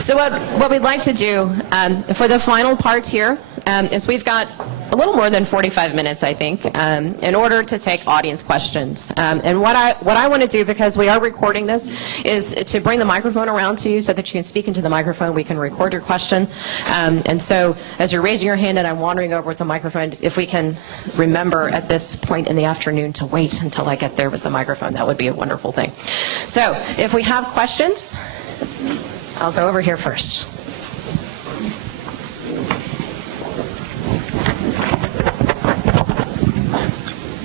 So what we'd like to do for the final part here is we've got a little more than 45 minutes, I think, in order to take audience questions. And what I want to do, because we are recording this, is to bring the microphone around to you so that you can speak into the microphone. We can record your question. And so as you're raising your hand and I'm wandering over with the microphone, if we can remember at this point in the afternoon to wait until I get there with the microphone, that would be a wonderful thing. So if we have questions, I'll go over here first.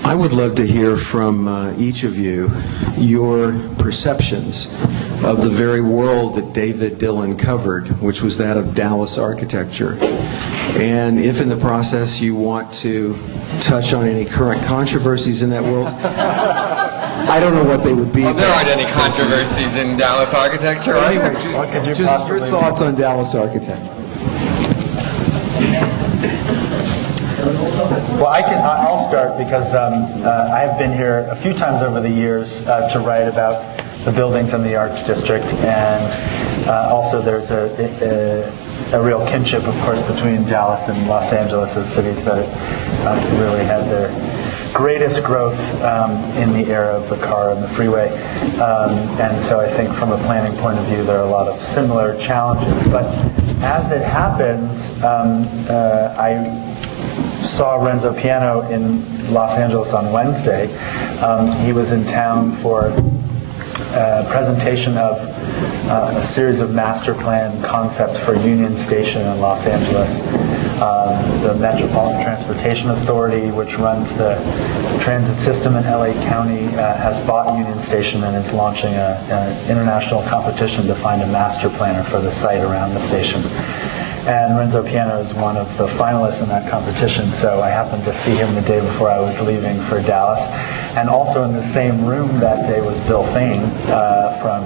I would love to hear from each of you your perceptions of the very world that David Dillon covered, which was that of Dallas architecture. And if in the process you want to touch on any current controversies in that world, I don't know what they would be. Well, there aren't any controversies in Dallas architecture, are there? Anyway, just your thoughts on Dallas architecture. Well, I'll start because I have been here a few times over the years to write about the buildings in the Arts District, and also there's a real kinship, of course, between Dallas and Los Angeles as cities that really had their greatest growth in the era of the car and the freeway. And so I think from a planning point of view, there are a lot of similar challenges. But as it happens, I saw Renzo Piano in Los Angeles on Wednesday. He was in town for a presentation of a series of master plan concepts for Union Station in Los Angeles. The Metropolitan Transportation Authority, which runs the transit system in LA County, has bought Union Station and is launching an international competition to find a master planner for the site around the station. And Renzo Piano is one of the finalists in that competition, so I happened to see him the day before I was leaving for Dallas. And also in the same room that day was Bill Fain from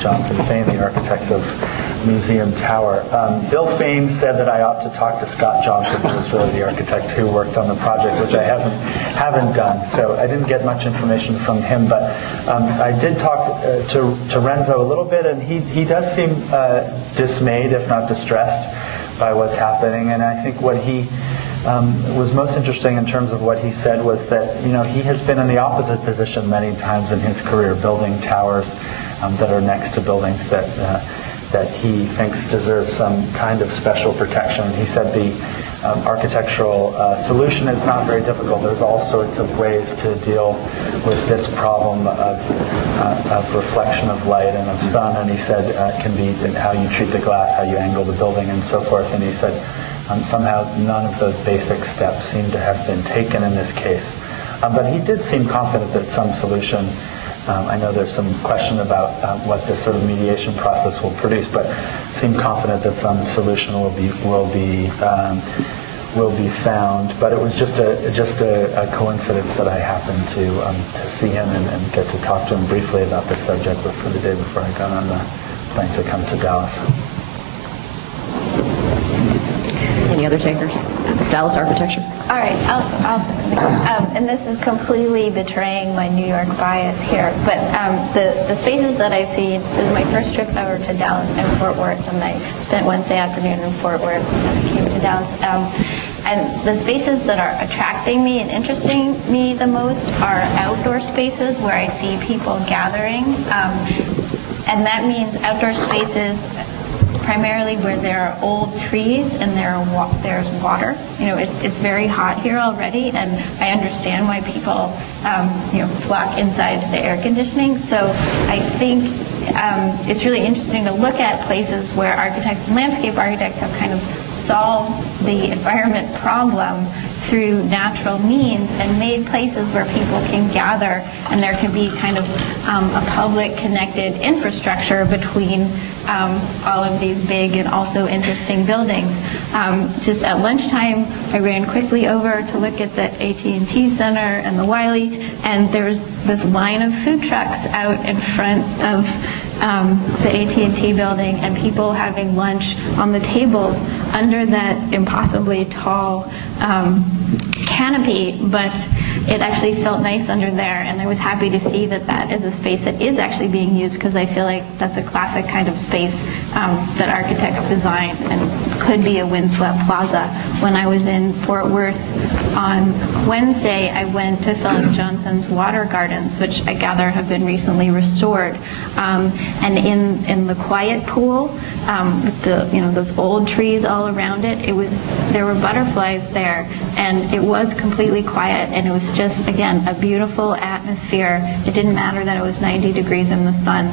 Johnson Fain, the architects of Museum Tower. Bill Fain said that I ought to talk to Scott Johnson, who was really the architect who worked on the project, which I haven't done. So I didn't get much information from him, but I did talk to Renzo a little bit, and he does seem dismayed, if not distressed, by what's happening. And I think what he was most interesting in terms of what he said was that, you know, he has been in the opposite position many times in his career, building towers that are next to buildings that he thinks deserve some kind of special protection. He said the architectural solution is not very difficult. There's all sorts of ways to deal with this problem of reflection of light and of sun, and he said it can be in how you treat the glass, how you angle the building, and so forth. And he said somehow none of those basic steps seem to have been taken in this case. But he did seem confident that some solution, I know there's some question about what this sort of mediation process will produce, but seemed confident that some solution will be found. But it was just a coincidence that I happened to see him and get to talk to him briefly about this subject for the day before I got on the plane to come to Dallas. Any other takers? Dallas architecture? All right, and this is completely betraying my New York bias here, but the spaces that I've seen, this is my first trip ever to Dallas and Fort Worth, and I spent Wednesday afternoon in Fort Worth and I came to Dallas. And the spaces that are attracting me and interesting me the most are outdoor spaces where I see people gathering, and that means outdoor spaces primarily where there are old trees and there's water. You know, it's very hot here already, and I understand why people flock inside the air conditioning. So I think it's really interesting to look at places where architects and landscape architects have kind of solved the environment problem through natural means and made places where people can gather, and there can be kind of a public connected infrastructure between all of these big and also interesting buildings. Just at lunchtime, I ran quickly over to look at the AT&T Center and the Wiley, and there's this line of food trucks out in front of the AT&T building, and people having lunch on the tables under that impossibly tall canopy. But it actually felt nice under there, and I was happy to see that that is a space that is actually being used, because I feel like that's a classic kind of space that architects design and could be a windswept plaza. When I was in Fort Worth on Wednesday, I went to Philip Johnson's water gardens, which I gather have been recently restored. And in the quiet pool, with the, those old trees all around it, there were butterflies there, and it was completely quiet, and it was just, again, a beautiful atmosphere. It didn't matter that it was 90 degrees in the sun.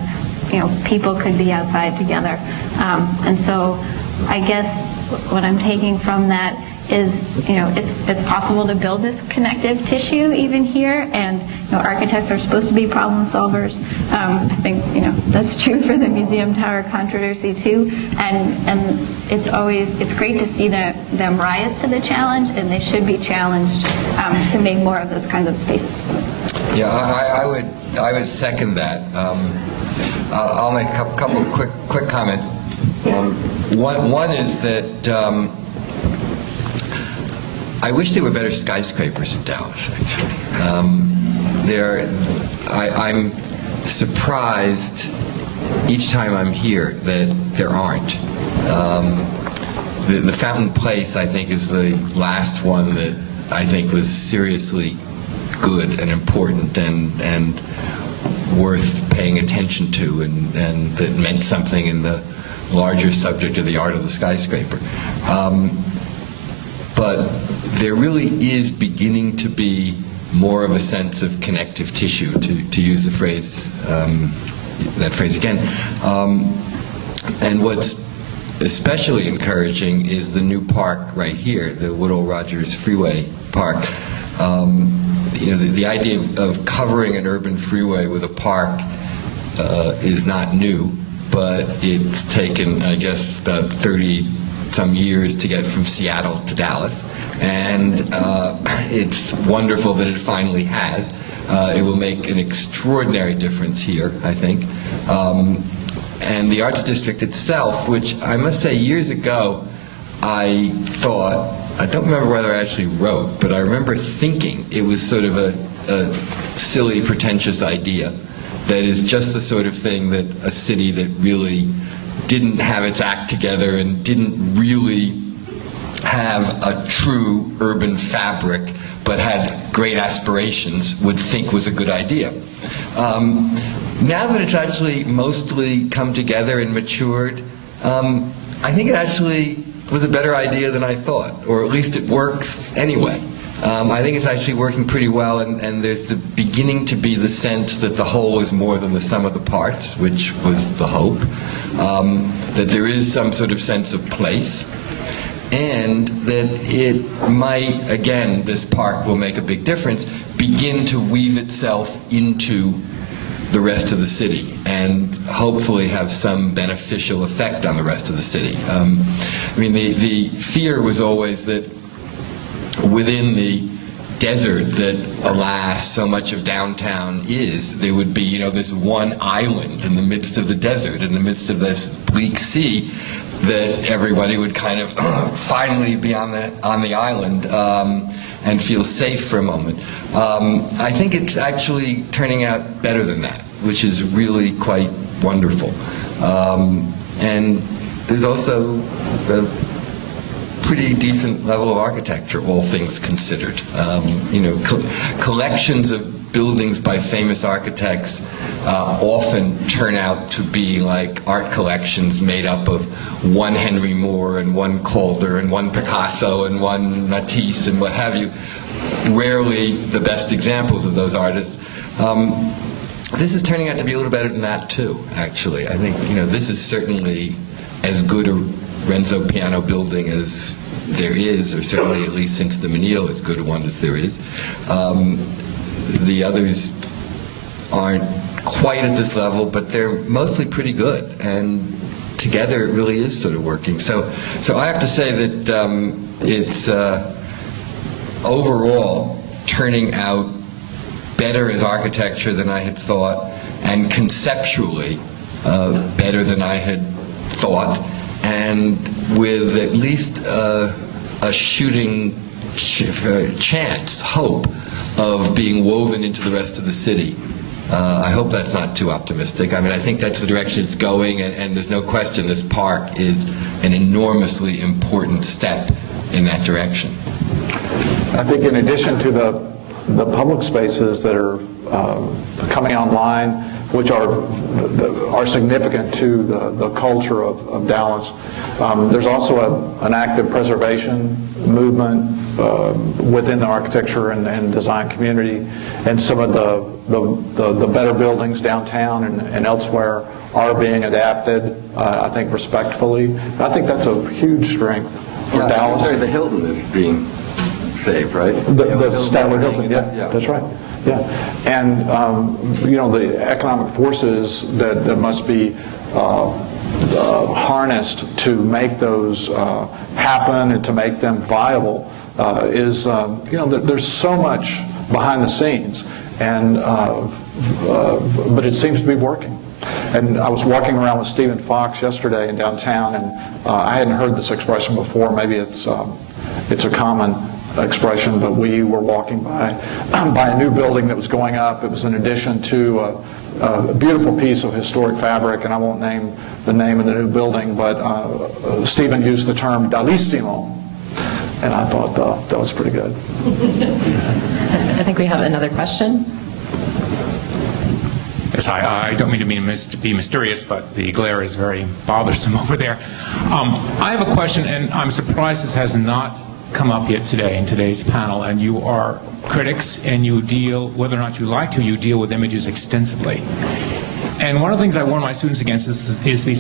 People could be outside together. And so I guess what I'm taking from that is, it's possible to build this connective tissue even here, and architects are supposed to be problem solvers. I think that's true for the Museum Tower controversy too, and it's great to see them rise to the challenge, and they should be challenged to make more of those kinds of spaces. Yeah, I would second that. I'll make a couple of quick comments. One is that I wish there were better skyscrapers in Dallas, actually. I'm surprised each time I'm here that there aren't. The Fountain Place, I think, is the last one that I think was seriously good and important and worth paying attention to, and that meant something in the larger subject of the art of the skyscraper. But there really is beginning to be more of a sense of connective tissue, to use the phrase, that phrase again. And what's especially encouraging is the new park right here, the Woodall Rogers Freeway Park. The idea of covering an urban freeway with a park is not new, but it's taken, I guess, about 30-some years to get from Seattle to Dallas, and it's wonderful that it finally has. It will make an extraordinary difference here, I think. And the Arts District itself, which I must say years ago I thought, I don't remember whether I actually wrote, but I remember thinking it was sort of a silly, pretentious idea that is just the sort of thing that a city that really didn't have its act together and didn't really have a true urban fabric but had great aspirations would think was a good idea. Now that it's actually mostly come together and matured, I think it actually was a better idea than I thought, or at least it works anyway. I think it's actually working pretty well, and there's beginning to be the sense that the whole is more than the sum of the parts, which was the hope, that there is some sort of sense of place, and that it might, again, this park will make a big difference, begin to weave itself into the rest of the city and hopefully have some beneficial effect on the rest of the city. I mean, the fear was always that within the desert that, alas, so much of downtown is, there would be, this one island in the midst of the desert, in the midst of this bleak sea, that everybody would kind of finally be on the island and feel safe for a moment. I think it's actually turning out better than that, which is really quite wonderful. And there's also a pretty decent level of architecture, all things considered. Collections of buildings by famous architects often turn out to be like art collections made up of one Henry Moore and one Calder and one Picasso and one Matisse and what have you. Rarely the best examples of those artists. This is turning out to be a little better than that too, actually. I think, this is certainly as good a Renzo piano building as there is, or certainly at least since the Menil, as good a one as there is. The others aren't quite at this level, but they're mostly pretty good, and together it really is sort of working. So I have to say that it's overall turning out better as architecture than I had thought, and conceptually better than I had thought, and with at least a shooting chance, hope of being woven into the rest of the city. I hope that's not too optimistic. I mean, I think that's the direction it's going, and there's no question this park is an enormously important step in that direction. I think in addition to the public spaces that are coming online, which are significant to the culture of Dallas, there's also an active preservation movement within the architecture and design community, and some of the better buildings downtown and elsewhere are being adapted, I think, respectfully. I think that's a huge strength for Dallas. Sorry, the Hilton is being saved, right? The Statler Hilton, yeah, that's right. Yeah, and you know, the economic forces that must be harnessed to make those happen and to make them viable is, you know, there's so much behind the scenes, and but it seems to be working. And I was walking around with Stephen Fox yesterday in downtown, and I hadn't heard this expression before. Maybe it's a common expression, but we were walking by a new building that was going up. It was in addition to a beautiful piece of historic fabric, and I won't name the name of the new building, but Stephen used the term "bellissimo," and I thought that was pretty good. I think we have another question. Yes, hi. I don't mean to be mysterious, but the glare is very bothersome over there. I have a question, and I'm surprised this has not come up yet today in today's panel. And you are critics, and you deal, whether or not you like to, you deal with images extensively. And one of the things I warn my students against is the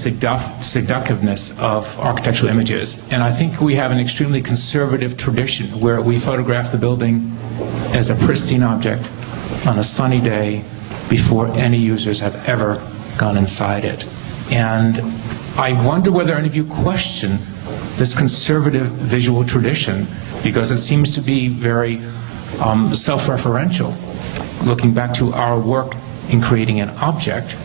seductiveness of architectural images. And I think we have an extremely conservative tradition where we photograph the building as a pristine object on a sunny day before any users have ever gone inside it. And I wonder whether any of you question this conservative visual tradition, because it seems to be very self-referential, looking back to our work in creating an object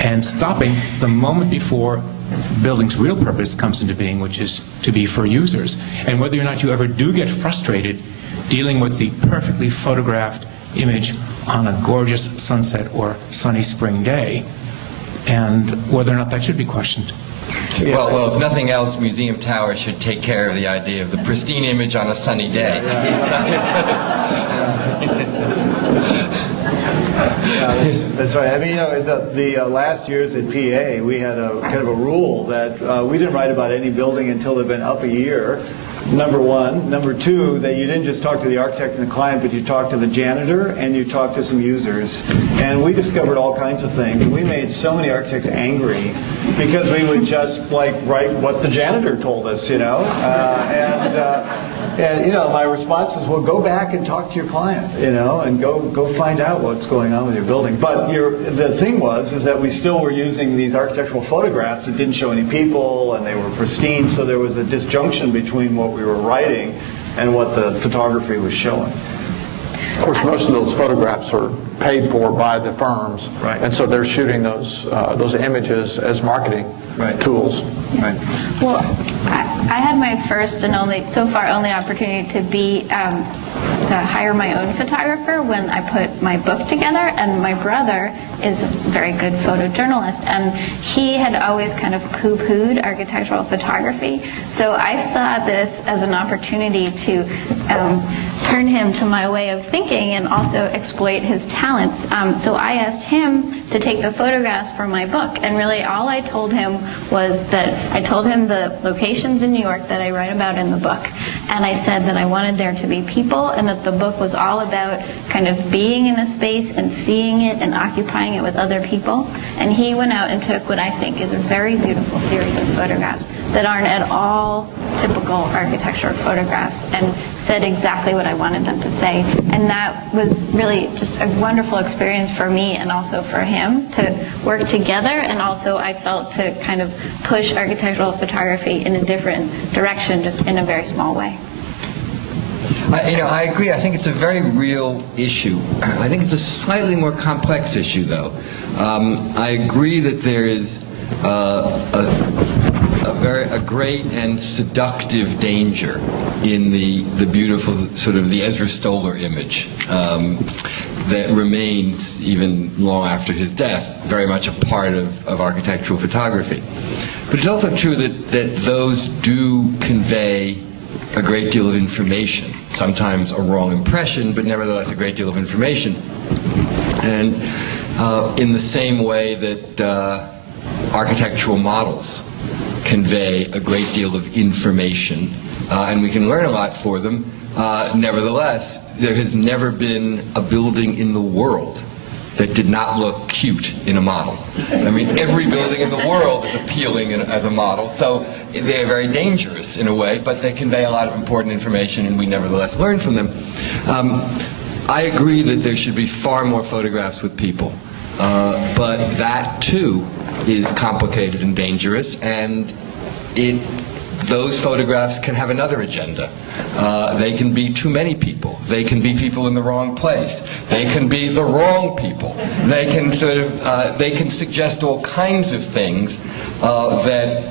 and stopping the moment before the building's real purpose comes into being, which is to be for users. And whether or not you ever do get frustrated dealing with the perfectly photographed image on a gorgeous sunset or sunny spring day, and whether or not that should be questioned. Well, if nothing else, Museum Tower should take care of the idea of the pristine image on a sunny day. That's right. I mean, you know, the last years at PA, we had a kind of a rule that we didn't write about any building until they'd been up a year. Number one. Number two, that you didn't just talk to the architect and the client, but you talked to the janitor and you talked to some users. And we discovered all kinds of things. And we made so many architects angry because we would just like write what the janitor told us, you know. And you know, my response is, well, go back and talk to your client, you know, and go find out what's going on with your building. But the thing is that we still were using these architectural photographs that didn't show any people, and they were pristine, so there was a disjunction between what we were writing and what the photography was showing. Of course, most of those photographs are paid for by the firms, right, and so they're shooting those images as marketing tools. Right. Well, I had my first and so far only opportunity to hire my own photographer when I put my book together, and my brother is a very good photojournalist, and he had always kind of poo-pooed architectural photography, so I saw this as an opportunity to turn him to my way of thinking and also exploit his talents. So I asked him to take the photographs for my book, and really all I told him was that I told him the locations in New York that I write about in the book, and I said that I wanted there to be people, and that the book was all about kind of being in a space and seeing it and occupying it with other people. And he went out and took what I think is a very beautiful series of photographs that aren't at all typical architecture photographs, and said exactly what I wanted them to say. And that was really just a wonderful experience for me and also for him to work together, and also I felt to kind of push architectural photography in a different direction, just in a very small way. I agree. I think it's a very real issue. I think it's a slightly more complex issue, though. I agree that there is a great and seductive danger in the beautiful sort of the Ezra Stoller image that remains even long after his death, very much a part of architectural photography. But it's also true that those do convey a great deal of information, sometimes a wrong impression, but nevertheless a great deal of information. And in the same way that architectural models convey a great deal of information, and we can learn a lot for them, nevertheless, there has never been a building in the world that did not look cute in a model. I mean, every building in the world is appealing as a model, so they're very dangerous in a way, but they convey a lot of important information, and we nevertheless learn from them. I agree that there should be far more photographs with people, but that too is complicated and dangerous, and those photographs can have another agenda. They can be too many people. They can be people in the wrong place. They can be the wrong people. They can they can suggest all kinds of things that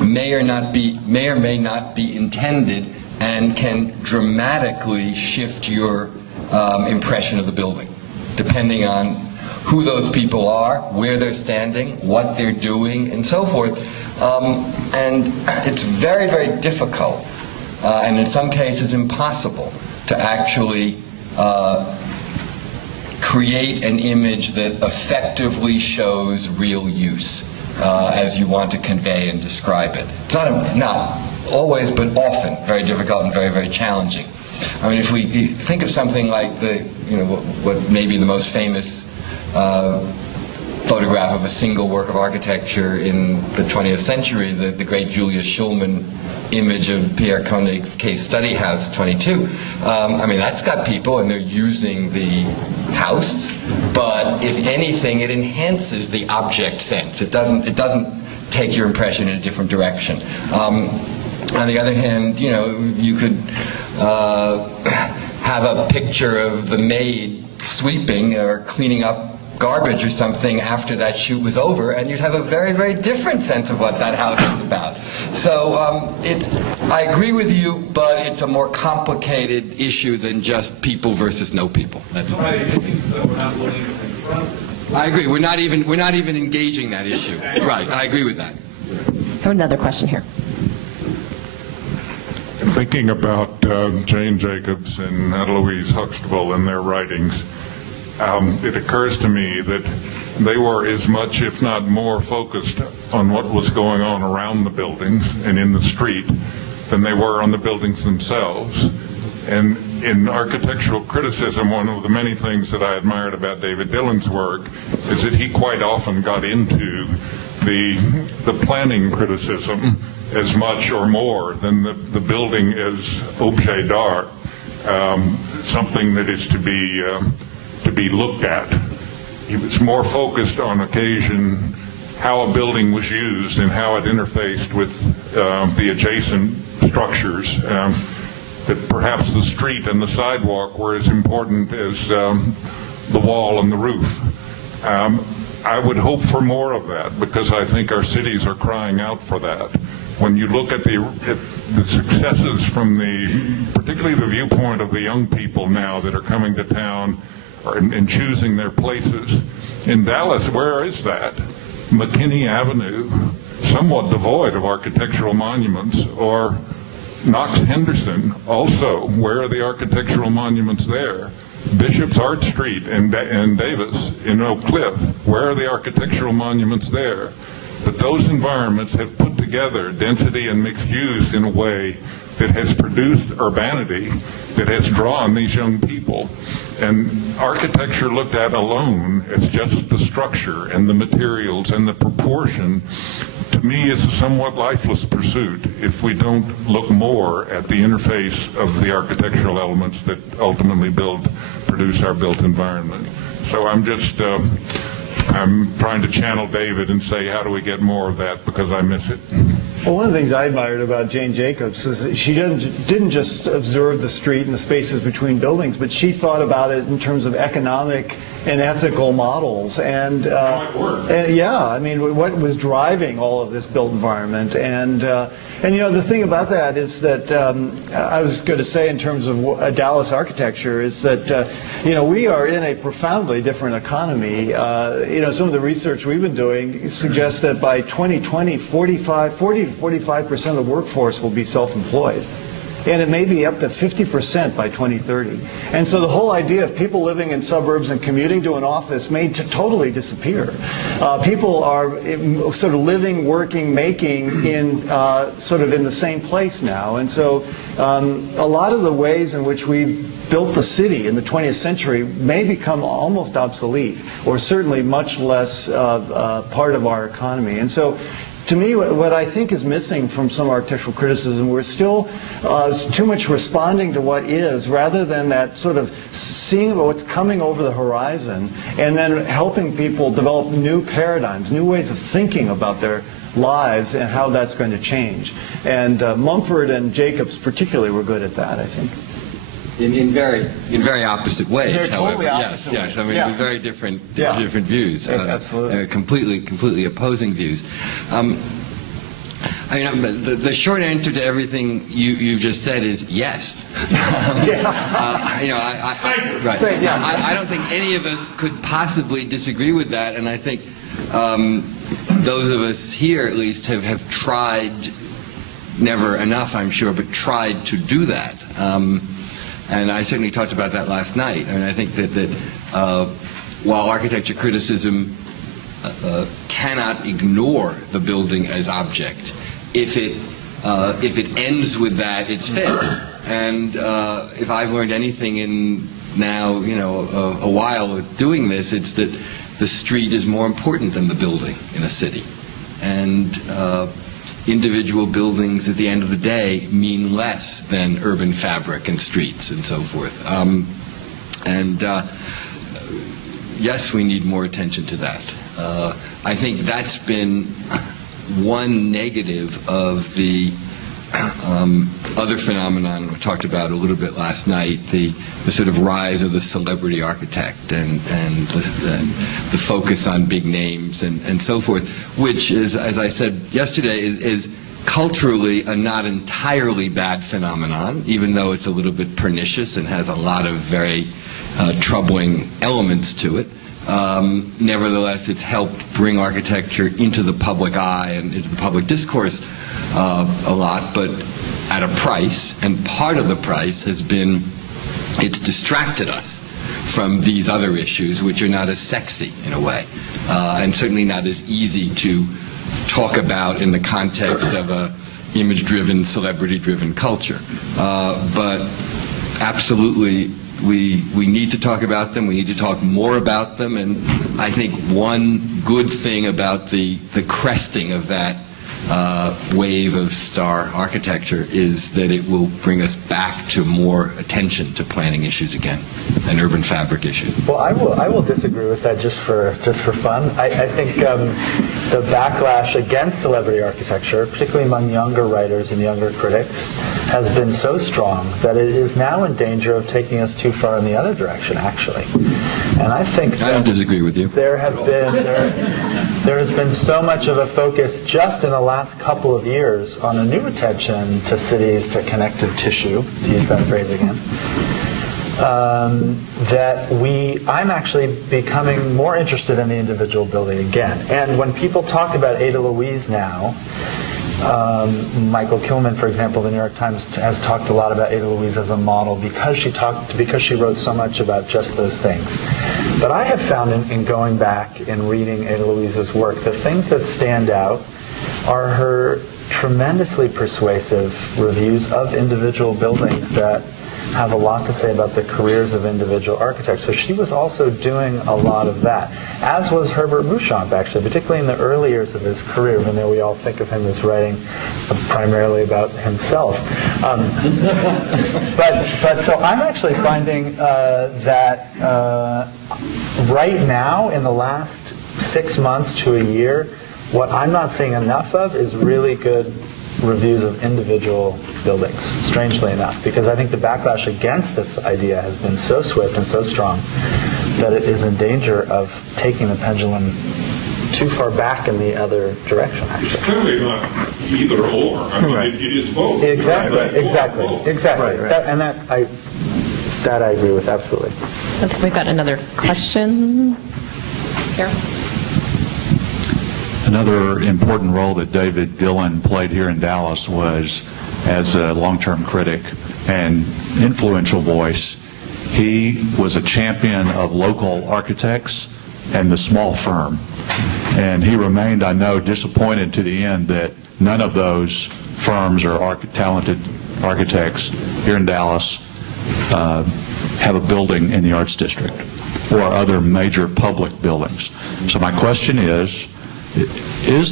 may or may not be intended, and can dramatically shift your impression of the building, depending on who those people are, where they're standing, what they're doing, and so forth. And it's very, very difficult, and in some cases impossible, to actually create an image that effectively shows real use as you want to convey and describe it. It's not always, but often very difficult and very, very challenging. I mean, if we think of something like what may be the most famous photograph of a single work of architecture in the 20th century, the great Julius Schulman image of Pierre Koenig's Case Study House 22. I mean, that's got people, and they're using the house, but if anything, it enhances the object sense. It doesn't take your impression in a different direction. On the other hand, you could have a picture of the maid sweeping or cleaning up garbage or something after that shoot was over, and you'd have a very, very different sense of what that house is about. So I agree with you, but it's a more complicated issue than just people versus no people. That's all. I agree. We're not even engaging that issue. Right. I agree with that. I have another question here. Thinking about Jane Jacobs and Eloise Huxtable and their writings, it occurs to me that they were as much, if not more, focused on what was going on around the buildings and in the street than they were on the buildings themselves. And in architectural criticism, one of the many things that I admired about David Dillon's work is that he quite often got into the planning criticism as much or more than the building as objet d'art, something that is to be looked at. He was more focused on occasion how a building was used and how it interfaced with the adjacent structures. That perhaps the street and the sidewalk were as important as the wall and the roof. I would hope for more of that, because I think our cities are crying out for that. When you look at the successes from particularly the viewpoint of the young people now that are coming to town and choosing their places. In Dallas, where is that? McKinney Avenue, somewhat devoid of architectural monuments, or Knox Henderson, also, where are the architectural monuments there? Bishop's Art Street and Davis in Oak Cliff, where are the architectural monuments there? But those environments have put together density and mixed use in a way that has produced urbanity, that has drawn these young people. And architecture looked at alone as just the structure and the materials and the proportion, to me, is a somewhat lifeless pursuit if we don't look more at the interface of the architectural elements that ultimately produce our built environment. So I'm trying to channel David and say, how do we get more of that, because I miss it. Well, one of the things I admired about Jane Jacobs is that she didn't just observe the street and the spaces between buildings, but she thought about it in terms of economic and ethical models. And, yeah, I mean, what was driving all of this built environment. And you know, the thing about that is that I was going to say in terms of Dallas architecture is that, you know, we are in a profoundly different economy. You know, some of the research we've been doing suggests that by 2020, 40 to 45% of the workforce will be self-employed. And it may be up to 50% by 2030. And so the whole idea of people living in suburbs and commuting to an office may totally disappear. People are sort of living, working, making in sort of in the same place now. And so a lot of the ways in which we've built the city in the 20th century may become almost obsolete, or certainly much less part of our economy. And so to me, what I think is missing from some architectural criticism, we're still too much responding to what is, rather than that sort of seeing what's coming over the horizon, and then helping people develop new paradigms, new ways of thinking about their lives and how that's going to change. And Mumford and Jacobs particularly were good at that, I think. In very opposite ways, They're however. totally opposite yes. I mean, ways. with very different different views. Absolutely. Completely opposing views. I mean, the short answer to everything you've just said is yes. You know, I don't think any of us could possibly disagree with that, and I think those of us here, at least, have tried, never enough, I'm sure, but tried to do that. And I certainly talked about that last night. And I think that while architecture criticism cannot ignore the building as object, if it ends with that, it's failed. And if I've learned anything in now, you know, a while doing this, it's that the street is more important than the building in a city. And individual buildings at the end of the day mean less than urban fabric and streets and so forth. Yes, we need more attention to that. I think that's been one negative of the other phenomenon we talked about a little bit last night, the sort of rise of the celebrity architect and the focus on big names and so forth, which is, as I said yesterday, is culturally a not entirely bad phenomenon, even though it's a little bit pernicious and has a lot of very troubling elements to it. Nevertheless, it's helped bring architecture into the public eye and into the public discourse a lot, but at a price, and part of the price has been it's distracted us from these other issues, which are not as sexy in a way, and certainly not as easy to talk about in the context of a image-driven, celebrity-driven culture. But absolutely, we need to talk about them. We need to talk more about them. And I think one good thing about the cresting of that wave of star architecture is that it will bring us back to more attention to planning issues again and urban fabric issues. Well, I will disagree with that just for fun. I think the backlash against celebrity architecture, particularly among younger writers and younger critics, has been so strong that it is now in danger of taking us too far in the other direction, actually. And I think I don't disagree with you. There has been so much of a focus just in the last couple of years on a new attention to cities, to connective tissue, to use that phrase again, that I'm actually becoming more interested in the individual building again. And when people talk about Ada Louise now, Michael Kilman, for example, the New York Times has talked a lot about Ada Louise as a model because she wrote so much about just those things. But I have found in going back and reading Ada Louise's work, the things that stand out are her tremendously persuasive reviews of individual buildings that have a lot to say about the careers of individual architects. So she was also doing a lot of that, as was Herbert Beauchamp, actually, particularly in the early years of his career, even though we all think of him as writing primarily about himself. But so I'm actually finding that right now, in the last 6 months to a year, What I'm not seeing enough of is really good reviews of individual buildings, strangely enough, because I think the backlash against this idea has been so swift and so strong that it is in danger of taking the pendulum too far back in the other direction, actually. It's clearly not either or. I mean, Right. it is both. Exactly, Right? exactly, Both. exactly. Right, right. That I agree with, absolutely. I think we've got another question here. Another important role that David Dillon played here in Dallas was as a long-term critic and influential voice. He was a champion of local architects and the small firm. And he remained, I know, disappointed to the end that none of those firms or talented architects here in Dallas have a building in the Arts District or other major public buildings. So my question is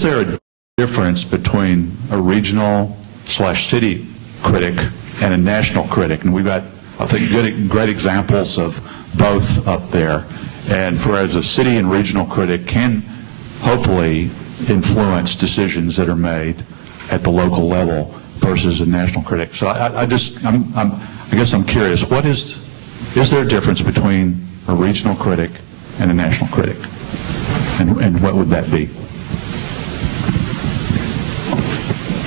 there a difference between a regional/city critic and a national critic? And we've got, I think, great examples of both up there. And whereas a city and regional critic can hopefully influence decisions that are made at the local level versus a national critic. So I guess I'm curious, is there a difference between a regional critic and a national critic? And what would that be?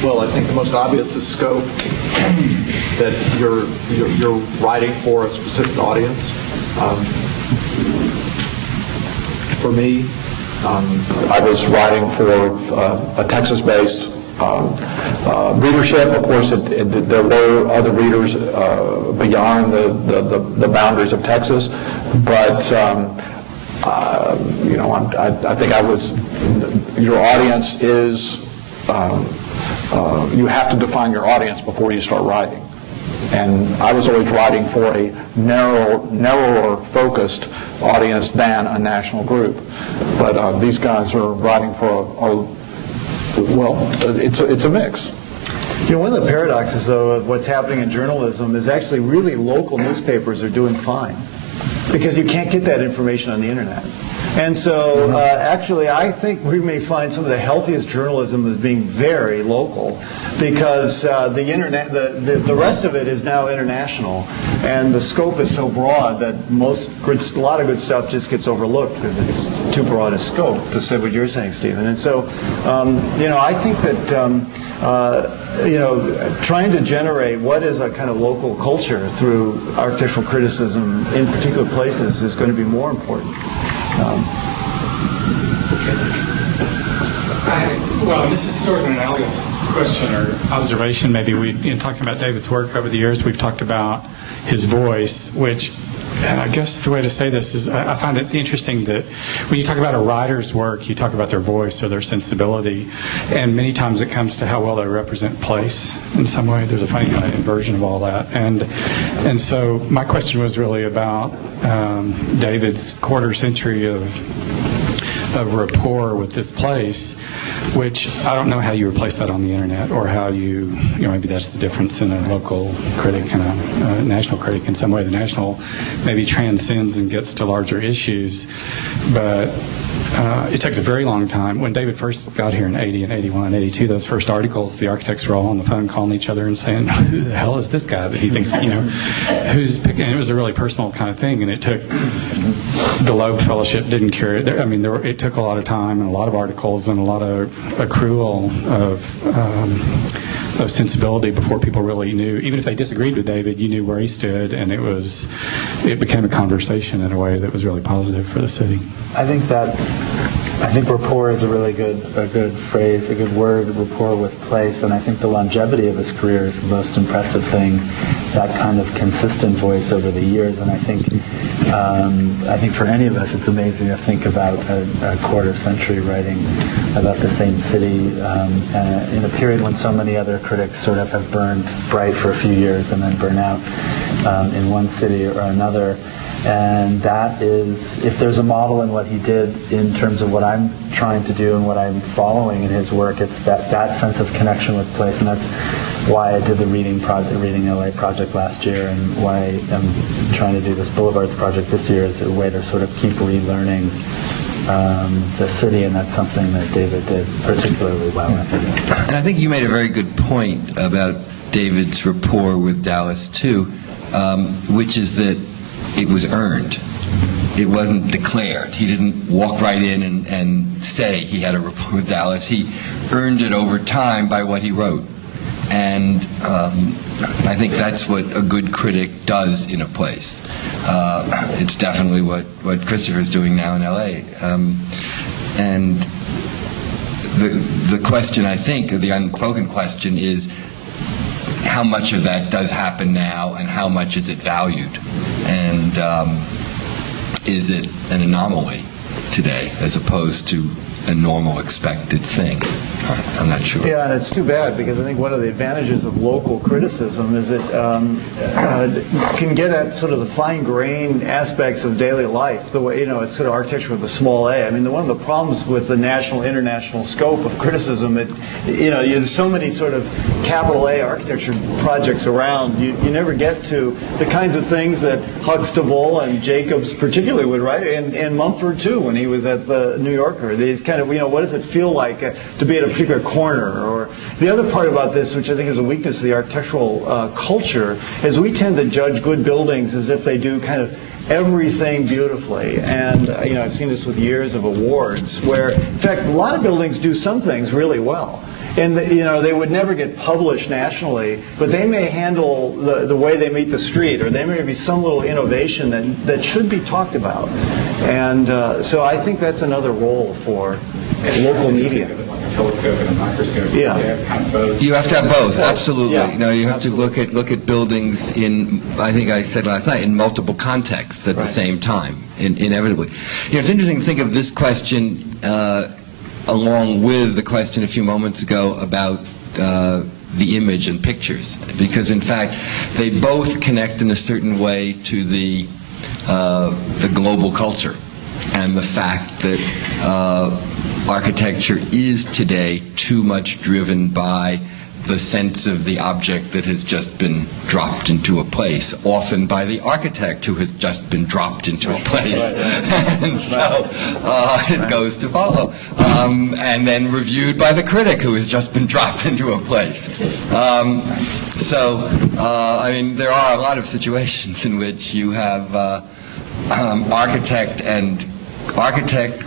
Well, I think the most obvious is scope, that you're writing for a specific audience. For me, I was writing for a Texas-based readership. Of course, there were other readers beyond the boundaries of Texas, but you know, I think your audience is. You have to define your audience before you start writing. And I was always writing for a narrower focused audience than a national group. But these guys are writing for it's a mix. You know, one of the paradoxes, though, of what's happening in journalism is actually really local newspapers are doing fine because you can't get that information on the internet. And so actually I think we may find some of the healthiest journalism as being very local because the internet, the rest of it is now international, and the scope is so broad that a lot of good stuff just gets overlooked because it's too broad a scope, to say what you're saying, Stephen. And so you know, I think that you know, trying to generate what is a kind of local culture through architectural criticism in particular places is going to be more important. Well, this is sort of an analogous question or observation. Maybe in talking about David's work over the years, we've talked about his voice, which, and I guess the way to say this is I find it interesting that when you talk about a writer's work, you talk about their voice or their sensibility, and many times it comes to how well they represent place in some way. There's a funny kind of inversion of all that. And so my question was really about David's quarter century of rapport with this place, which I don't know how you replace that on the internet, or how you know, maybe that's the difference in a local critic and a national critic. In some way, the national maybe transcends and gets to larger issues, but it takes a very long time. When David first got here in 80 and 81 and 82, those first articles, the architects were all on the phone calling each other and saying, who the hell is this guy that he thinks, you know, who's picking? And it was a really personal kind of thing, and it took, the Loeb Fellowship didn't cure it. I mean, it took a lot of time and a lot of articles and a lot of accrual of sensibility before people really knew. Even if they disagreed with David, you knew where he stood, and it became a conversation in a way that was really positive for the city. I think rapport is a really good phrase, a good word, rapport with place, and I think the longevity of his career is the most impressive thing, that kind of consistent voice over the years. And I think for any of us it's amazing to think about a quarter century writing about the same city in a period when so many other critics sort of have burned bright for a few years and then burn out in one city or another. And that is, if there's a model in what he did in terms of what I'm trying to do and what I'm following in his work, it's that sense of connection with place. And that's why I did the Reading LA project last year, and why I'm trying to do this Boulevards project this year, is a way to sort of keep relearning the city, and that's something that David did particularly well, I think. And I think you made a very good point about David's rapport with Dallas, too, which is that it was earned. It wasn't declared. He didn't walk right in and say he had a rapport with Dallas. He earned it over time by what he wrote. And I think that's what a good critic does in a place. It's definitely what Christopher's doing now in L.A. And the question, I think, the unspoken question is, how much of that does happen now, and how much is it valued? And is it an anomaly today as opposed to a normal expected thing? I'm not sure. Yeah, and it's too bad, because I think one of the advantages of local criticism is it can get at sort of the fine-grained aspects of daily life, the way, it's sort of architecture with a small a. I mean, one of the problems with the national, international scope of criticism, there's so many sort of capital A architecture projects around, you never get to the kinds of things that Huxtable and Jacobs particularly would write, and Mumford too, when he was at the New Yorker. These kind of, what does it feel like to be at a particular corner? Or the other part about this, which I think is a weakness of the architectural culture, is we tend to judge good buildings as if they do kind of everything beautifully. And I've seen this with years of awards, where in fact a lot of buildings do some things really well. And they would never get published nationally, but they may handle the way they meet the street, or there may be some little innovation that should be talked about. And so I think that's another role for local media. Telescope and a microscope. Yeah. You have to have both, absolutely. Yeah, You have to look at buildings in, I think I said last night, in multiple contexts at the same time, inevitably. It's interesting to think of this question along with the question a few moments ago about the image and pictures, because in fact they both connect in a certain way to the global culture, and the fact that architecture is today too much driven by the sense of the object that has just been dropped into a place, often by the architect who has just been dropped into a place. And so it goes to follow. And then reviewed by the critic who has just been dropped into a place. I mean, there are a lot of situations in which you have architect,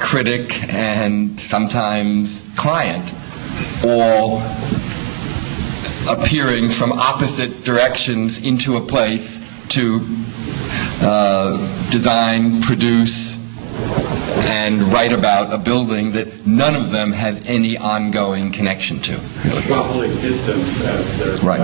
critic, and sometimes client all appearing from opposite directions into a place to design, produce, and write about a building that none of them have any ongoing connection to. Really. While holding distance as their right.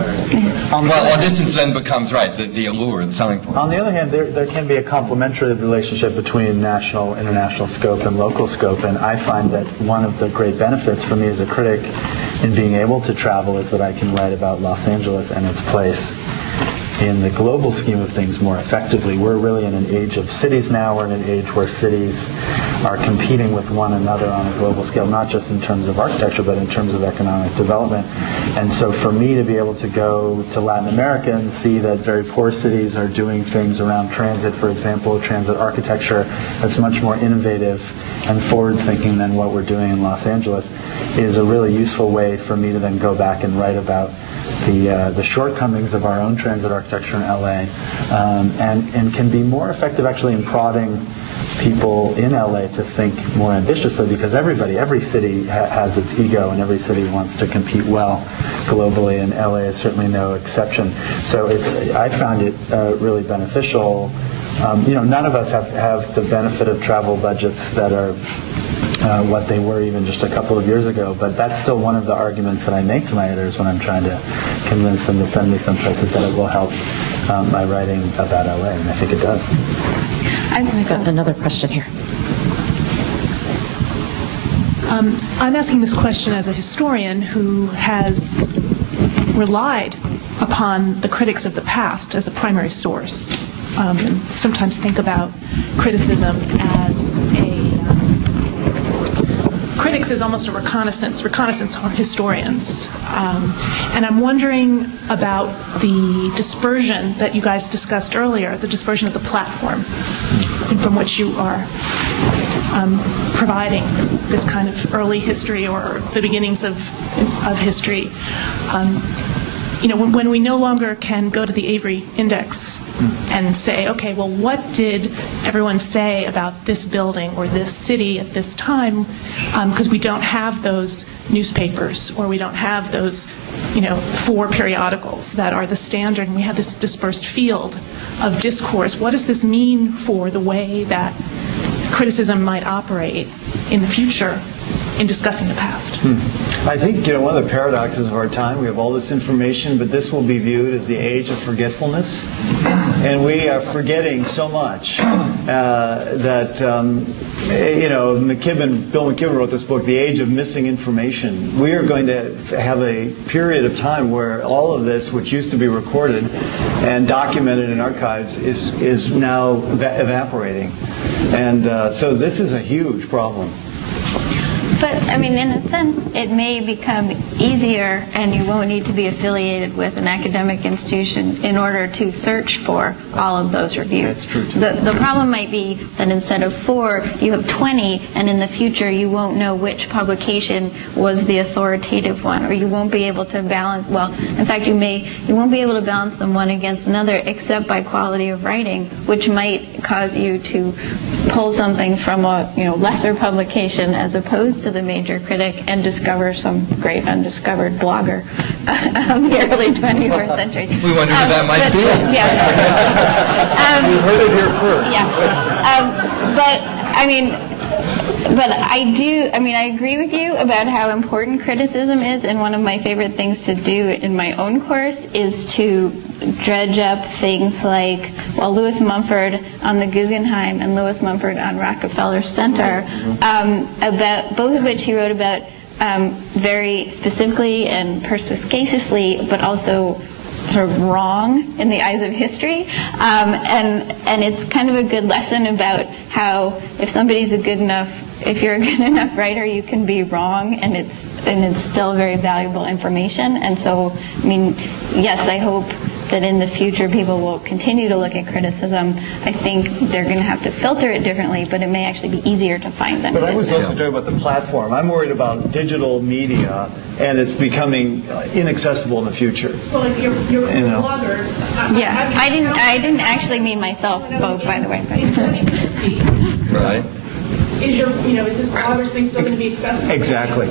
Well, distance then becomes the allure and selling point. On the other hand, there can be a complementary relationship between national, international scope and local scope, and I find that one of the great benefits for me as a critic in being able to travel is that I can write about Los Angeles and its place in the global scheme of things more effectively. We're really in an age of cities now. We're in an age where cities are competing with one another on a global scale, not just in terms of architecture, but in terms of economic development. And so for me to be able to go to Latin America and see that very poor cities are doing things around transit, for example, transit architecture that's much more innovative and forward-thinking than what we're doing in Los Angeles, is a really useful way for me to then go back and write about the shortcomings of our own transit architecture in LA, and can be more effective actually in prodding people in LA to think more ambitiously, because every city has its ego, and every city wants to compete well globally, and LA is certainly no exception. So I found it really beneficial. None of us have the benefit of travel budgets that are what they were even just a couple of years ago, but that's still one of the arguments that I make to my editors when I'm trying to convince them to send me some places, that it will help my writing about LA, and I think it does. I've got another question here. I'm asking this question as a historian who has relied upon the critics of the past as a primary source, and sometimes think about criticism as critics as almost a reconnaissance are historians. And I'm wondering about the dispersion that you guys discussed earlier, the dispersion of the platform from which you are providing this kind of early history or the beginnings of history. When we no longer can go to the Avery Index and say, okay, well, what did everyone say about this building or this city at this time? Because we don't have those newspapers, or we don't have those, 4 periodicals that are the standard, and we have this dispersed field of discourse. What does this mean for the way that criticism might operate in the future in discussing the past? I think, one of the paradoxes of our time, we have all this information, but this will be viewed as the age of forgetfulness. And we are forgetting so much that, Bill McKibben wrote this book, The Age of Missing Information. We are going to have a period of time where all of this, which used to be recorded and documented in archives, is now evaporating. And so this is a huge problem. But, in a sense, it may become easier, and you won't need to be affiliated with an academic institution in order to search for all of those reviews. That's true, too. The problem might be that instead of 4, you have 20, and in the future you won't know which publication was the authoritative one, or you won't be able to balance, in fact, you won't be able to balance them one against another except by quality of writing, which might cause you to pull something from a lesser publication as opposed to the major critic and discover some great undiscovered blogger of the early 21st century. We wonder who that might be. You heard it here first. But I agree with you about how important criticism is, and one of my favorite things to do in my own course is to dredge up things like, Lewis Mumford on the Guggenheim and Lewis Mumford on Rockefeller Center, about both of which he wrote about very specifically and perspicaciously, but also sort of wrong in the eyes of history, and it's kind of a good lesson about how if you're a good enough writer, you can be wrong, and it's still very valuable information. And so, yes, I hope that in the future people will continue to look at criticism. I think they're going to have to filter it differently, but it may actually be easier to find than But it I was is also now. talking about the platform. I'm worried about digital media, and it's becoming inaccessible in the future. Well, if you're a blogger. I didn't actually mean myself, both, by the way. Right. Is this blogger's thing still going to be accessible? Exactly.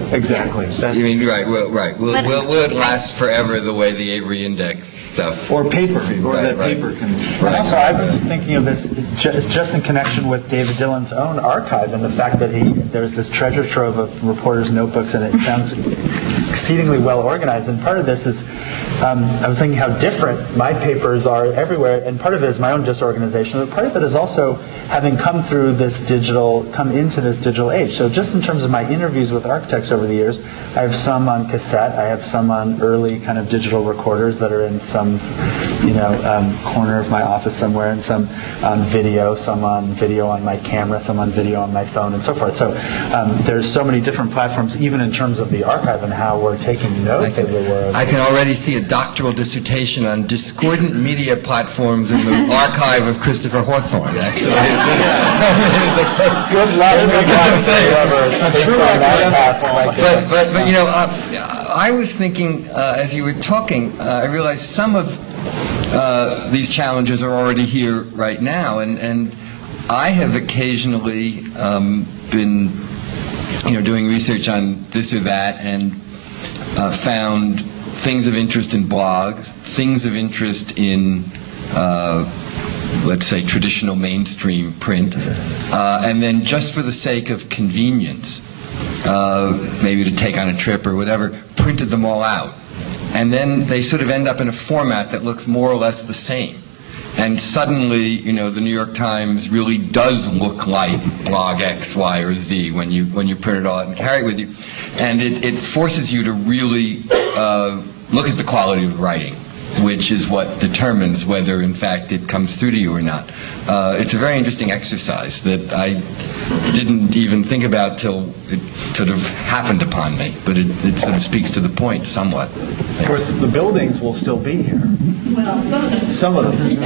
That's, You mean, right. Will it last forever the way the Avery Index stuff? or paper, or Right, that right. paper can. And also, I've been thinking of this just in connection with David Dillon's own archive and the fact that there's this treasure trove of reporters' notebooks, and it sounds exceedingly well organized. And part of this is, I was thinking how different my papers are everywhere, and part of it is my own disorganization, but part of it is also having come into this digital age. So just in terms of my interviews with architects over the years, I have some on cassette, I have some on early kind of digital recorders that are in some corner of my office somewhere, and some on video, some on video on my camera, some on video on my phone, and so forth. So there's so many different platforms, even in terms of the archive and how we're taking notes, as it were. I can already see a doctoral dissertation on discordant media platforms in the archive of Christopher Hawthorne, actually. Good luck. But I was thinking, as you were talking, I realized some of these challenges are already here right now, and I have occasionally been, doing research on this or that, and found things of interest in blogs, things of interest in, let's say, traditional mainstream print, and then just for the sake of convenience, maybe to take on a trip or whatever, printed them all out. And then they sort of end up in a format that looks more or less the same. And suddenly, the New York Times really does look like blog X, Y, or Z when you print it all out and carry it with you. And it forces you to really look at the quality of the writing, which is what determines whether, in fact, it comes through to you or not. It's a very interesting exercise that I didn't even think about till it sort of happened upon me, but it sort of speaks to the point somewhat. Of course, the buildings will still be here. Well, some of them. Some of them.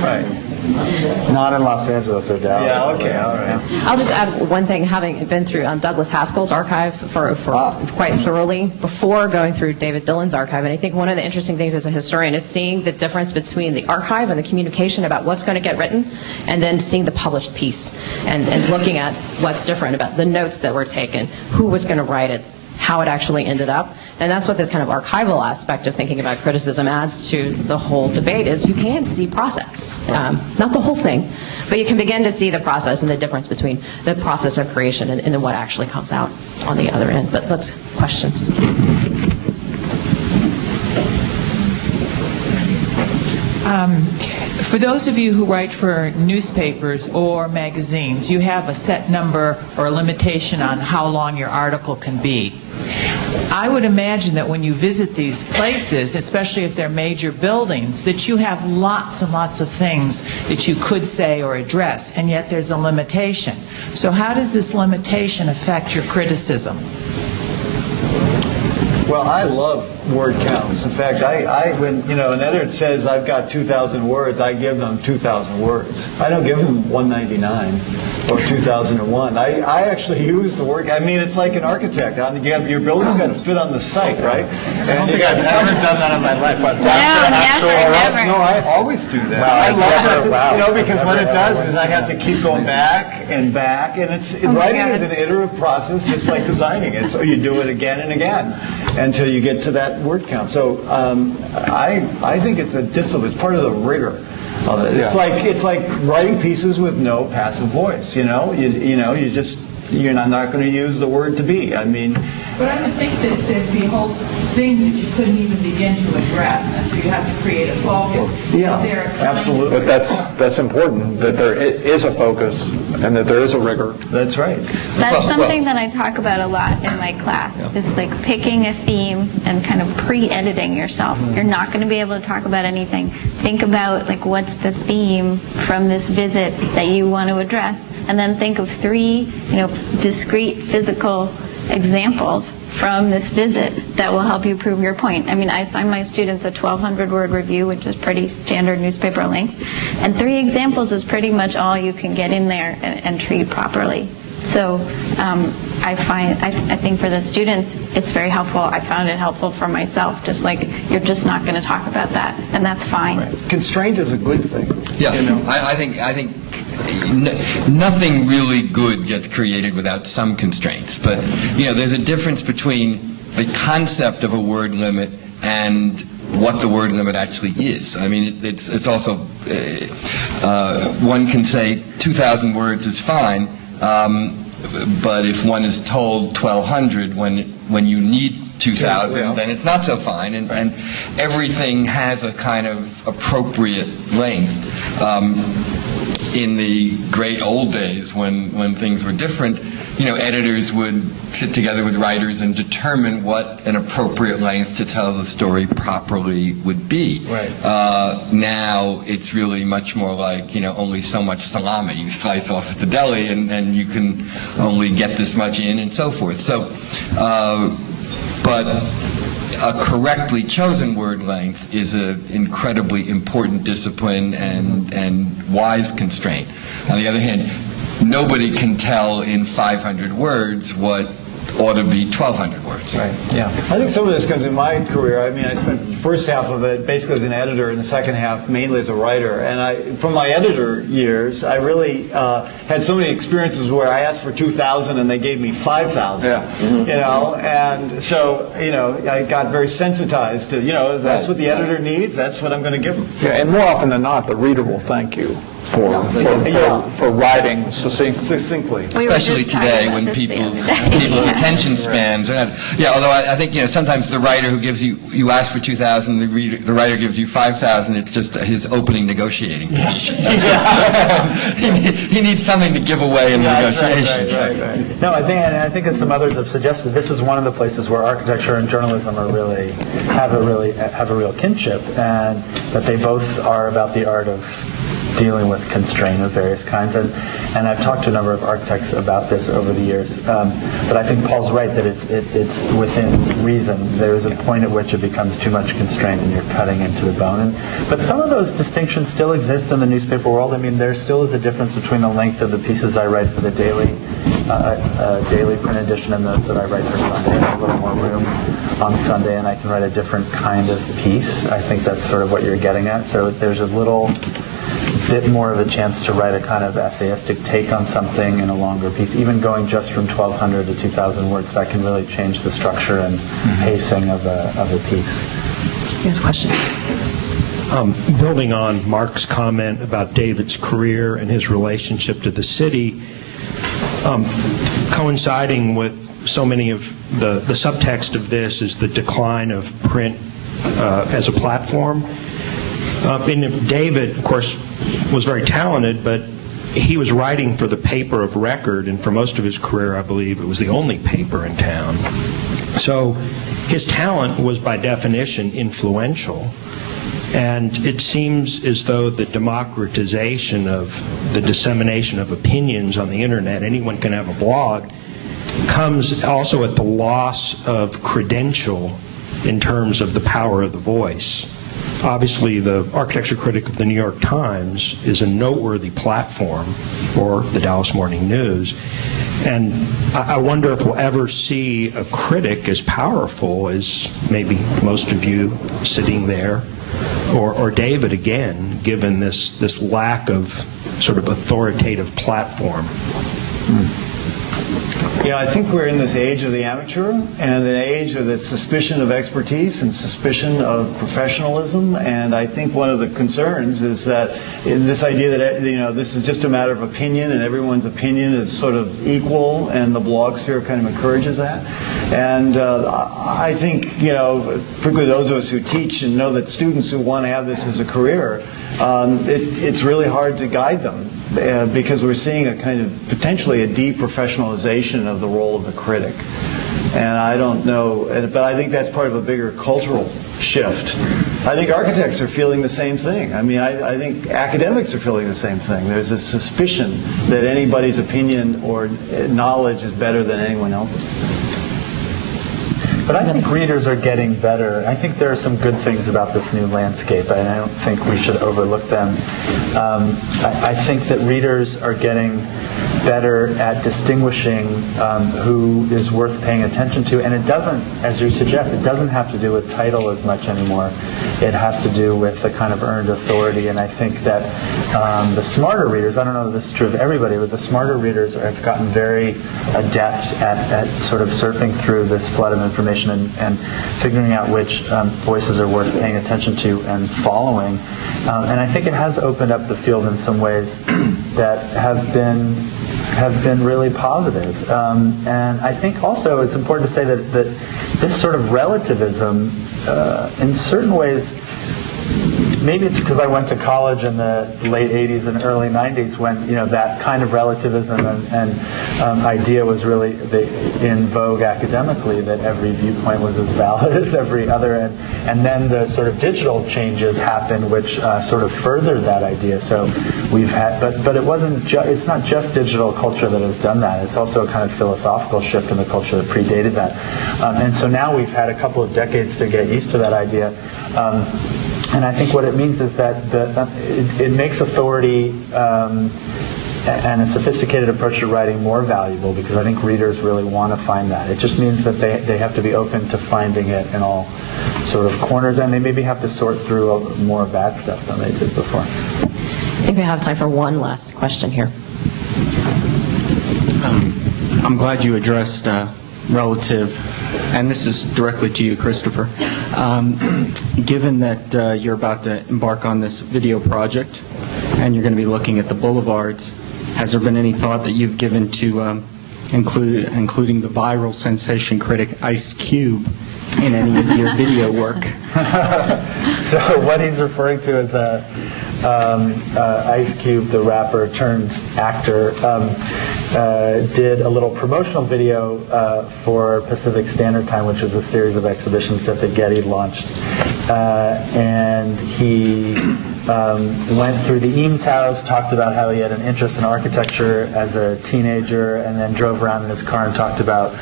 Right. Not in Los Angeles or Dallas. Yeah, okay, all right. I'll just add one thing, having been through Douglas Haskell's archive for quite thoroughly before going through David Dillon's archive, and I think one of the interesting things as a historian is seeing the difference between the archive and the communication about what's going to get written, and then seeing the published piece and looking at what's different about the notes that were taken, who was going to write it, how it actually ended up. And that's what this kind of archival aspect of thinking about criticism adds to the whole debate, is you can see process. Not the whole thing, but you can begin to see the process and the difference between the process of creation and then what actually comes out on the other end. But let's, questions. For those of you who write for newspapers or magazines, you have a set number or a limitation on how long your article can be. I would imagine that when you visit these places, especially if they're major buildings, that you have lots and lots of things that you could say or address, and yet there's a limitation. So how does this limitation affect your criticism? Well, I love word counts. In fact, when an editor says I've got 2,000 words, I give them 2,000 words. I don't give them 199 or 2001. I actually use the word. I mean, it's like an architect. Your building's got to fit on the site, right? I don't think I've ever done that in my life. But never. No, I always do that. I love that. Because what it does is I have to keep going back, and writing is an iterative process, just like designing it. So you do it again and again until you get to that word count. So I think it's a discipline. It's part of the rigor of it. It's like writing pieces with no passive voice. You're not going to use the word to be. I mean. But I would think that there'd be whole things that you couldn't even begin to address, and so you have to create a focus. Yeah, absolutely. But that's important, that there is a focus and that there is a rigor. That's right. That's something that I talk about a lot in my class. Is like picking a theme and kind of pre-editing yourself. You're not going to be able to talk about anything. Think about like what's the theme from this visit that you want to address, and then think of 3, discrete physical examples from this visit that will help you prove your point. I mean, I assign my students a 1,200-word review, which is pretty standard newspaper length, and 3 examples is pretty much all you can get in there and treat properly. So I think for the students, it's very helpful. I found it helpful for myself, just like you're just not going to talk about that, and that's fine. Right. Constraint is a good thing. Yeah, I think nothing really good gets created without some constraints. But there's a difference between the concept of a word limit and what the word limit actually is. I mean, it's also one can say 2,000 words is fine, but if one is told 1,200 when you need 2,000, then it's not so fine, and everything has a kind of appropriate length. In the great old days when things were different, editors would sit together with writers and determine what an appropriate length to tell the story properly would be. Right. Now it's really much more like, only so much salami you slice off at the deli, and you can only get this much in, and so forth. So, but a correctly chosen word length is an incredibly important discipline and wise constraint. On the other hand, nobody can tell in 500 words what ought to be 1,200 words. Right. Yeah. I think some of this comes in my career. I mean, I spent the first half of it basically as an editor, and the second half mainly as a writer. And from my editor years, I really had so many experiences where I asked for 2,000 and they gave me 5,000. Yeah. And so I got very sensitized to that's what the editor needs. That's what I'm going to give them. Yeah. And more often than not, the reader will thank you for writing succinctly. Especially today when people's attention spans are not. Yeah, although I think sometimes the writer who gives you ask for 2,000, the writer gives you 5,000. It's just his opening negotiating position. He needs something to give away in the negotiations. Right. No, I think as some others have suggested, this is one of the places where architecture and journalism have a real kinship, and that they both are about the art of dealing with constraint of various kinds. And I've talked to a number of architects about this over the years. But I think Paul's right that it's within reason. There is a point at which it becomes too much constraint and you're cutting into the bone. But some of those distinctions still exist in the newspaper world. I mean, there still is a difference between the length of the pieces I write for the daily print edition and those that I write for Sunday. I have a little more room on Sunday, and I can write a different kind of piece. I think that's sort of what you're getting at. So there's a little bit more of a chance to write a kind of essayistic take on something in a longer piece. Even going just from 1,200 to 2,000 words, that can really change the structure and pacing of a piece. You have a question? Building on Mark's comment about David's career and his relationship to the city, coinciding with so many of the subtext of this is the decline of print as a platform. And David, of course, was very talented, but he was writing for the paper of record, and for most of his career, I believe, it was the only paper in town. So his talent was, by definition, influential. And it seems as though the democratization of the dissemination of opinions on the internet, anyone can have a blog, comes also at the loss of credential in terms of the power of the voice. Obviously, the architecture critic of the New York Times is a noteworthy platform, or the Dallas Morning News. And I wonder if we'll ever see a critic as powerful as maybe most of you sitting there, or David again, given this lack of sort of authoritative platform. Yeah, I think we're in this age of the amateur and an age of the suspicion of expertise and suspicion of professionalism. And I think one of the concerns is that this idea that this is just a matter of opinion and everyone's opinion is sort of equal, and the blog sphere kind of encourages that. And I think, particularly those of us who teach and know that students who want to have this as a career, it's really hard to guide them. Because we're seeing a kind of potentially a deprofessionalization of the role of the critic. And I don't know, but I think that's part of a bigger cultural shift. I think architects are feeling the same thing. I mean, I think academics are feeling the same thing. There's a suspicion that anybody's opinion or knowledge is better than anyone else's. But I think readers are getting better. I think there are some good things about this new landscape, and I don't think we should overlook them. I think that readers are getting better at distinguishing who is worth paying attention to, and it doesn't, as you suggest, it doesn't have to do with title as much anymore. It has to do with the kind of earned authority, and I think that the smarter readers, I don't know if this is true of everybody, but the smarter readers have gotten very adept at sort of surfing through this flood of information and figuring out which voices are worth paying attention to and following. And I think it has opened up the field in some ways that have been really positive. And I think also it's important to say that this sort of relativism, in certain ways, maybe it's because I went to college in the late 80s and early 90s when that kind of relativism and idea was really in vogue academically, that every viewpoint was as valid as every other, and then the sort of digital changes happened which sort of furthered that idea. So we've had, but it wasn't it's not just digital culture that has done that. It's also a kind of philosophical shift in the culture that predated that, and so now we've had a couple of decades to get used to that idea. And I think what it means is that it makes authority and a sophisticated approach to writing more valuable, because I think readers really want to find that. It just means that they have to be open to finding it in all sort of corners, and they maybe have to sort through more bad stuff than they did before. I think we have time for one last question here. I'm glad you addressed relative, and this is directly to you, Christopher. Given that you're about to embark on this video project and you're going to be looking at the boulevards, has there been any thought that you've given to including the viral sensation critic Ice Cube in any of your video work? So what he's referring to is Ice Cube, the rapper turned actor, did a little promotional video for Pacific Standard Time, which is a series of exhibitions that the Getty launched. And he went through the Eames house, talked about how he had an interest in architecture as a teenager, and then drove around in his car and talked about,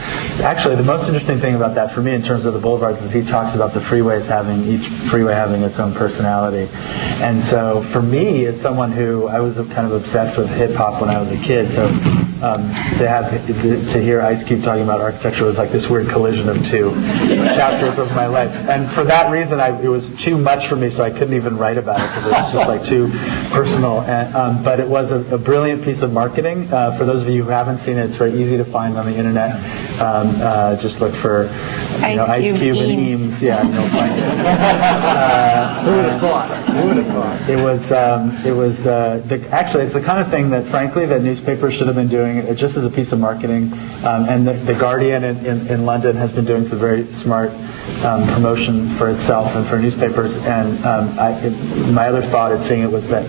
actually the most interesting thing about that for me in terms of the boulevards is he talks about the freeways having, each freeway having its own personality. And so for me, as someone who, I was kind of obsessed with hip hop when I was a kid, so to hear Ice Cube talking about architecture was like this weird collision of two chapters of my life. And for that reason, it was too much for me, so I couldn't even write about it because it was just like too personal. And, but it was a brilliant piece of marketing. For those of you who haven't seen it, it's very easy to find on the internet. Just look for Ice Cube and Eames. Yeah, and you'll find it. Who would have thought? Who would have thought? Actually, it's the kind of thing that, frankly, that newspapers should have been doing just as a piece of marketing. And the Guardian in London has been doing some very smart promotion for itself and for newspapers. And my other thought at seeing it was that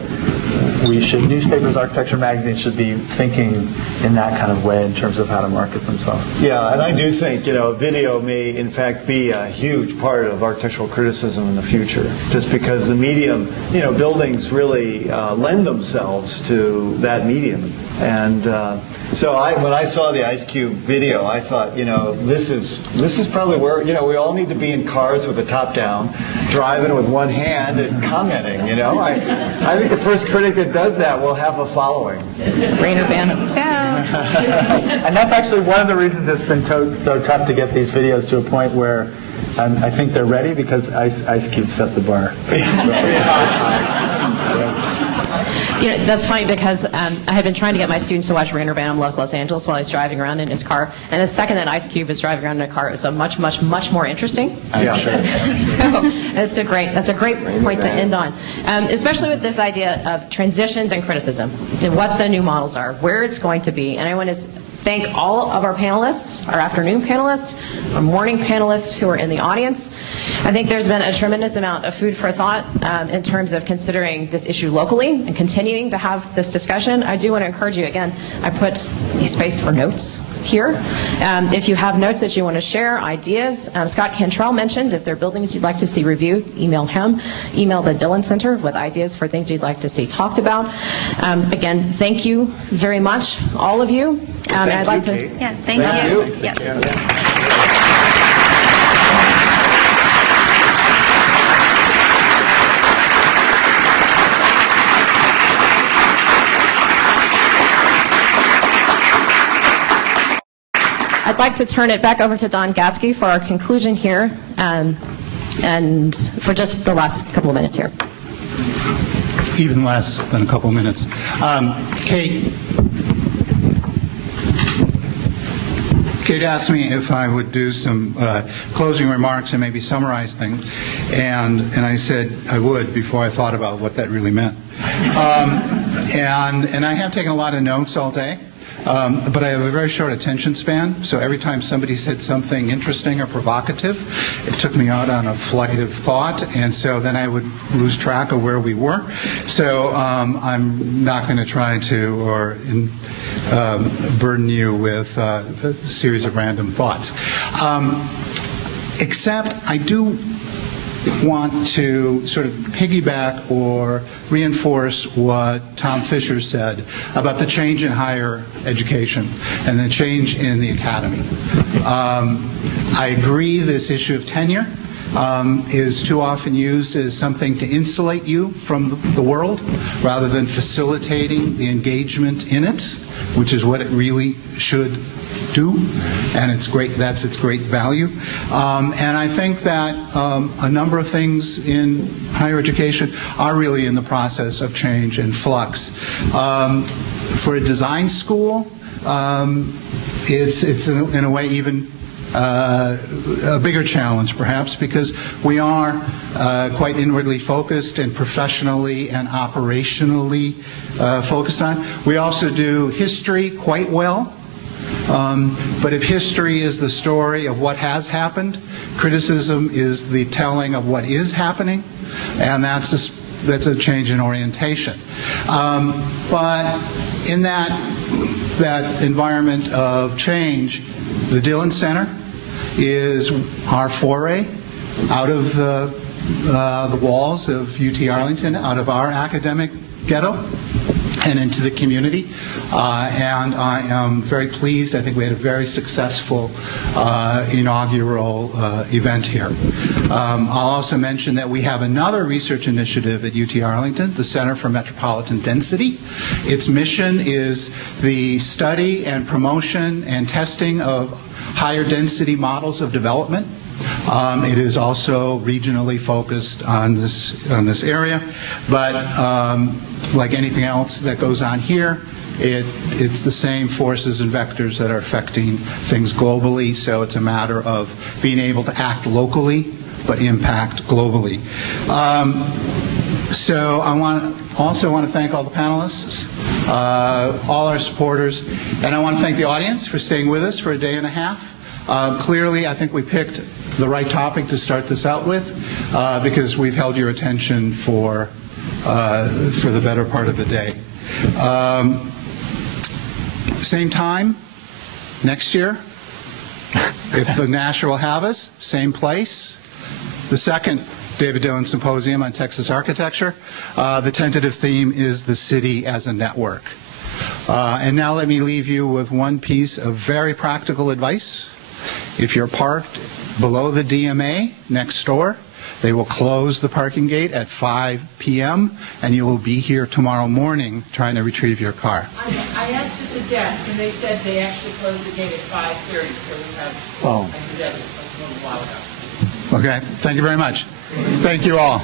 newspapers, architecture magazines should be thinking in that kind of way in terms of how to market themselves. Yeah, and I do think, video may in fact be a huge part of architectural criticism in the future, just because the medium, buildings really lend themselves to that medium. And so when I saw the Ice Cube video, I thought, this is probably where, we all need to be in cars with the top down, driving with one hand and commenting, I think the first critic that does that will have a following. Rainer Banham. And that's actually one of the reasons it's been so tough to get these videos to a point where I think they're ready because Ice Cube set the bar. That's funny because I had been trying to get my students to watch Rainer Banham Loves Los Angeles while he's driving around in his car. And the second that Ice Cube is driving around in a car, it was so much, much, much more interesting. Yeah, sure. So that's a great point to end on, especially with this idea of transitions and criticism, and what the new models are, where it's going to be. And I want to thank all of our panelists, our afternoon panelists, our morning panelists who are in the audience. I think there's been a tremendous amount of food for thought in terms of considering this issue locally and continuing to have this discussion. I do want to encourage you, again, I put a space for notes here. If you have notes that you want to share, ideas, Scott Cantrell mentioned if there are buildings you'd like to see reviewed, email him, email the Dillon Center with ideas for things you'd like to see talked about. Again, thank you very much, all of you. And I'd like to. Yeah, thank you. Thank you. Yes. I'd like to turn it back over to Don Gatsky for our conclusion here, and for just the last couple of minutes here. Even less than a couple minutes. Kate asked me if I would do some closing remarks and maybe summarize things, and I said I would before I thought about what that really meant. And I have taken a lot of notes all day. But I have a very short attention span, so every time somebody said something interesting or provocative, it took me out on a flight of thought, and so then I would lose track of where we were. So I'm not going to try to burden you with a series of random thoughts. Except I do want to sort of piggyback or reinforce what Tom Fisher said about the change in higher education and the change in the academy. I agree this issue of tenure is too often used as something to insulate you from the world rather than facilitating the engagement in it, which is what it really should do, and it's great. That's its great value. And I think that a number of things in higher education are really in the process of change and flux. For a design school, it's in a way even a bigger challenge, perhaps, because we are quite inwardly focused and professionally and operationally focused on. We also do history quite well. But if history is the story of what has happened, criticism is the telling of what is happening, and that's a change in orientation. But in that environment of change, the Dillon Center is our foray out of the the walls of UT Arlington, out of our academic ghetto, and into the community. And I am very pleased. I think we had a very successful inaugural event here. I'll also mention that we have another research initiative at UT Arlington, the Center for Metropolitan Density. Its mission is the study and promotion and testing of higher density models of development. It is also regionally focused on this area, but like anything else that goes on here, it's the same forces and vectors that are affecting things globally, so it's a matter of being able to act locally but impact globally. So I also want to thank all the panelists, all our supporters, and I want to thank the audience for staying with us for a day and a half. Clearly, I think we picked the right topic to start this out with because we've held your attention for the better part of the day. Same time next year, if the Nash will have us, same place, the second David Dillon Symposium on Texas Architecture. The tentative theme is the city as a network. And now let me leave you with one piece of very practical advice. If you're parked below the DMA next door, they will close the parking gate at 5 p.m. and you will be here tomorrow morning trying to retrieve your car. I asked at the desk and they said they actually closed the gate at 5:30, so we have I did that a little while ago. Okay, thank you very much. Thank you all.